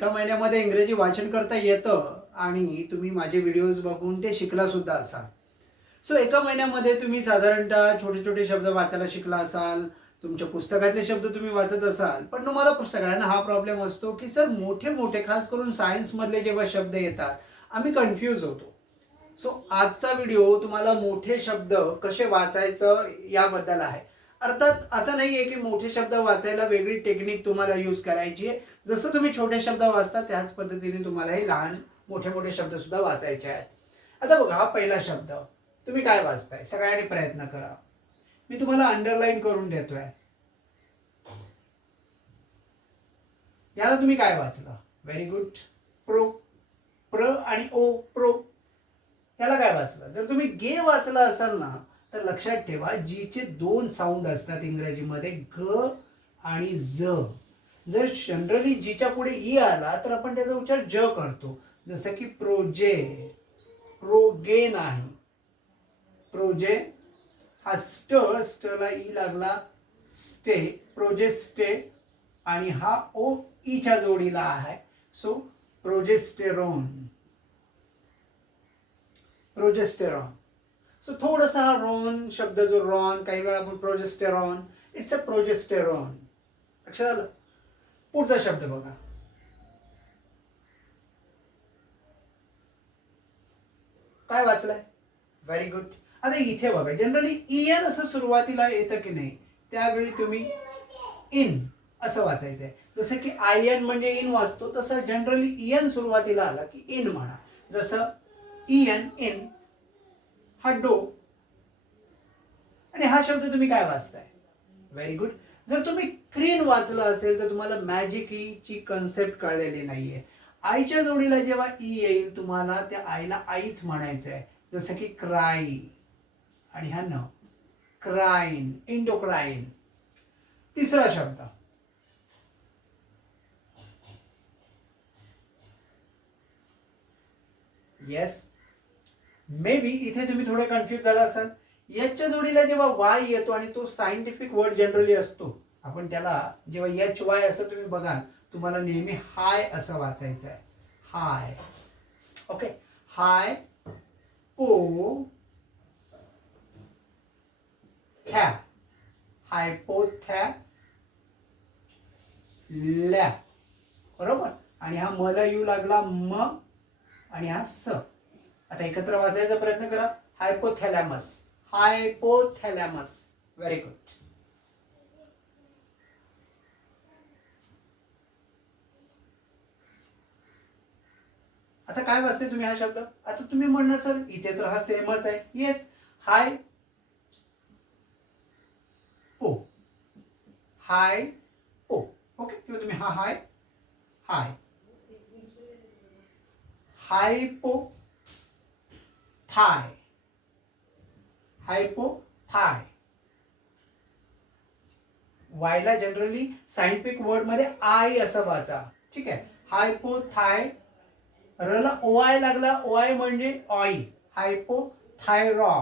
एका महिन्यामध्ये इंग्रजी वाचन करता येतं आणि तुम्ही माझे व्हिडिओज बघून ते शिकला सुद्धा असाल. सो एका महिन्यामध्ये तुम्ही साधारणतः छोटे छोटे शब्द वाचायला शिकला असाल तुमच्या पुस्तकातले शब्द तुम्ही वाचत असाल पण तुम्हाला सगळ्यांना हा प्रॉब्लेम असतो की सर मोठे मोठे खास करून सायन्समधले जेव्हा शब्द येतात आम्ही कन्फ्यूज होतो. सो आजचा व्हिडिओ तुम्हाला मोठे शब्द कसे वाचायचं याबद्दल आहे. अर्थात असं नाही आहे की मोठे शब्द वाचायला वेगळी टेक्निक तुम्हाला यूज करायची आहे. जसं तुम्ही छोटे शब्द वाचता त्याच पद्धतीने तुम्हाला हे लहान मोठे मोठे शब्द सुद्धा वाचायचे आहेत. आता बघा हा पहिला शब्द. तुम्ही काय वाचताय? सगळ्यांनी प्रयत्न करा. मी तुम्हाला अंडरलाईन करून देतोय. याला तुम्ही काय वाचलं? व्हेरी गुड प्रो प्र आणि ओ प्रो. याला काय वाचलं? जर तुम्ही गे वाचला असाल ना तर लक्षात ठेवा जीचे दोन साऊंड असतात इंग्रजीमध्ये ग आणि ज. जर जनरली जीच्या पुढे ई आला तर आपण त्याचा उच्चार ज करतो. जसं की प्रोजे प्रोगे नाही. प्रोजे हा स्ट स्टला ई लागला स्टे प्रोजे स्टे आणि हा ओ ईच्या जोडीला आहे. So progesterone. प्रोजेस्टेरॉन. सो थोडासा हा रॉन शब्द जो रॉन काही वेळा आपण प्रोजेस्टेरॉन इट्स अ प्रोजेस्टेरॉन लक्षात आलं? पुढचा शब्द बघा. काय वाचलाय? व्हेरी गुड आता इथे बघा जनरली इयन असं सुरुवातीला येतं की नाही त्यावेळी तुम्ही इन असं वाचायचं आहे जसं की आय एन म्हणजे इन वाचतो तसं जनरली इयन सुरुवातीला आला की इन म्हणा. जसं इयन इन हा डो. आणि हा शब्द तुम्ही काय वाचताय? व्हेरी गुड जर तुम्ही क्रीन वाचलं असेल तर तुम्हाला मॅजिक ची कन्सेप्ट कळलेली नाहीये. आईच्या जोडीला जेव्हा ई येईल तुम्हाला त्या आईला आईच म्हणायचं आहे जसं की क्राय आणि हा न क्राईन इंडोक्राईन तिसरा शब्द. येस मे बी इथे तुम्ही थोडे कन्फ्युज झाला असाल. याच्या जोडीला जेव्हा वाय येतो आणि तो सायंटिफिक वर्ड जनरली असतो आपण त्याला जेव्हा एच वाय असं तुम्ही बघाल तुम्हाला नेहमी हाय असं वाचायचं आहे. हाय ओके हाय पो थ्या थॅ ल्या बरोबर? आणि हा मला येऊ लागला म आणि हा स. आता एकत्र वाचायचा प्रयत्न करा. हायपोथॅलॅमस हायपोथॅलॅमस व्हेरी गुड आता काय वाचते तुम्ही हा शब्द? आता तुम्ही म्हणणार सर इथे तर हा सेमच आहे. येस हाय ओ हाय ओ ओके किंवा तुम्ही हा हाय हाय हायपो थाय हायपोथाय वायला जनरली सायंटिफिक वर्डमध्ये आय असं वाचा. ठीक आहे? हायपो थाय रला ओ आय लागला. ओ आय म्हणजे ऑई हायपो थायरॉ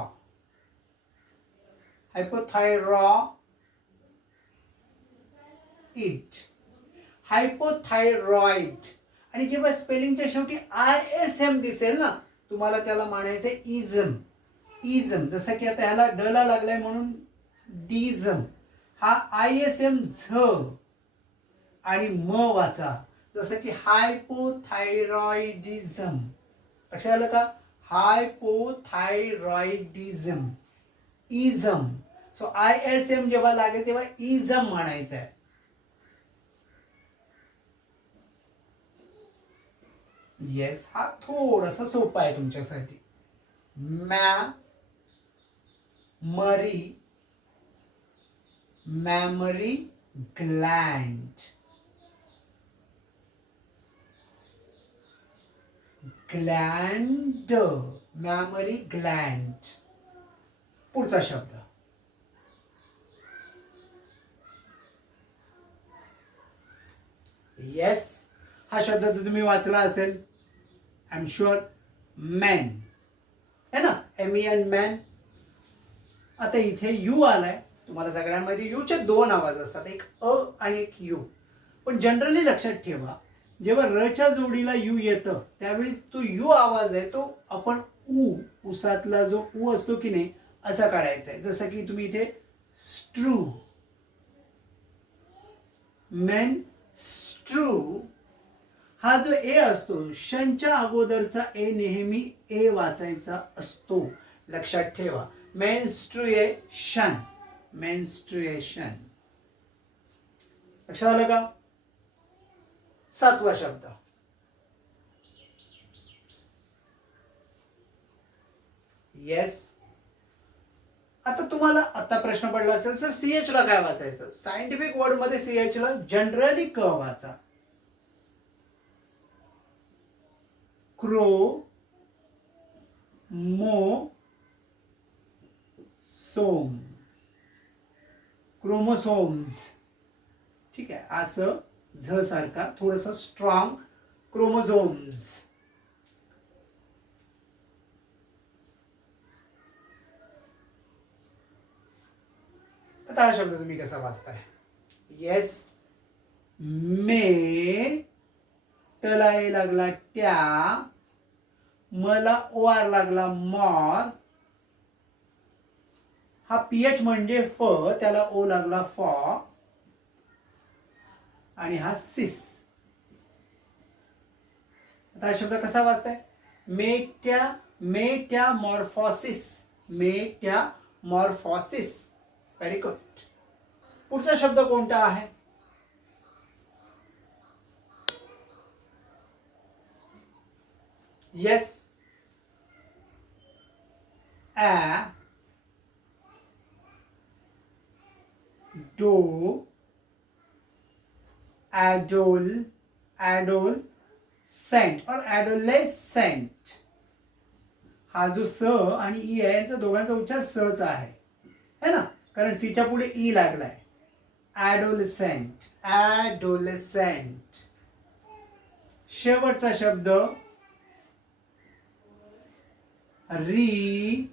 इट हायपोथायरॉइड आणि जेव्हा स्पेलिंगच्या शेवटी आय एस एम दिसेल ना तुम्हाला त्याला म्हणायचं इझम. इझम. जसं की आता ह्याला ड ला लागलाय म्हणून डिझम. हा आय एस एम झ आणि म वाचा. जसं की हायपोथायरॉइडिझम लक्षात आलं का? Hypothyroidism ism. So I S M जेव्हा लागेल तेव्हा इझम म्हणायचं आहे येस हा थोडासा सोपा आहे तुमच्यासाठी. Mammary mammary gland. Gland mammary gland. पुढचा शब्द. येस हा शब्द तर तुम्ही वाचला असेल. आय एम शुअर मॅन है ना? एम ई एन मॅन आता इथे यू आलाय. तुम्हाला सगळ्यांमध्ये यूचे दोन आवाज असतात. एक अ आणि एक यू पण जनरली लक्षात ठेवा जेव्हा रच्या जोडीला यू येतं त्यावेळी तो यू आवाज आहे तो आपण ऊ उसातला जो ऊ असतो की नाही असा काढायचा आहे. जसं की तुम्ही इथे स्ट्रू. मेन स्ट्रू. हा जो ए असतो शनच्या अगोदरचा ए नेहमी ए वाचायचा असतो. लक्षात ठेवा. मेन्स्ट्रुएशन मेन्स्ट्रुएशन लक्षात आलं का? सातवा शब्द. येस आता तुम्हाला आता प्रश्न पडला असेल सर सीएच ला काय वाचायचं? सायंटिफिक वर्डमध्ये सीएच ला जनरली क वाचा. क्रो, मो, सोम्स। क्रोमोसोम्स। ठीक आहे, असं झ सारखा थोडस स्ट्रॉंग क्रोमोझोम्स. हा शब्द तुम्ही कसा वाचताय? येस मे टला ए लागला त्या मला ओ आर लागला मॉर. हा पीएच म्हणजे फ त्याला ओ लागला फॉ. आणि हा सिस. आता हा शब्द कसा वाचताय? मेट्या मेट्या मॉर्फॉसिस. मेट्या मॉर्फॉसिस. व्हेरी गुड पुढचा शब्द कोणता आहे? Yes. A. Do. Adol. Adol. सेंट और ॲडोलेसेंट हा जो स आणि ई आहे यांचा दोघांचा उच्चार सच आहे. है ना? कारण सीच्या पुढे ई लागलाय. ॲडोलेसेंट ॲडोलेसेंट शेवटचा शब्द. री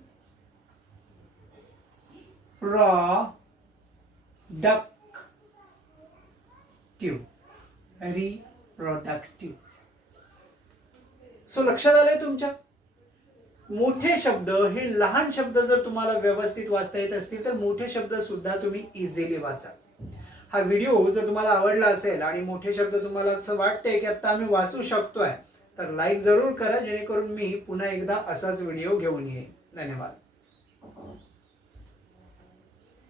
प्रोडक्टिव्ह रिप्रोडक्टिव्ह सो लक्षात आलंय तुमच्या? मोठे शब्द हे लहान शब्द जर तुम्हाला व्यवस्थित वाचता येत असतील तर मोठे शब्द सुद्धा तुम्ही इझिली वाचा. हा व्हिडिओ जर तुम्हाला आवडला असेल आणि मोठे शब्द तुम्हाला असं वाटतंय की आता आम्ही वाचू शकतोय तर लाईक जरूर करा जेणेकरून मी पुन्हा एकदा असाच व्हिडिओ घेऊन येईन. धन्यवाद.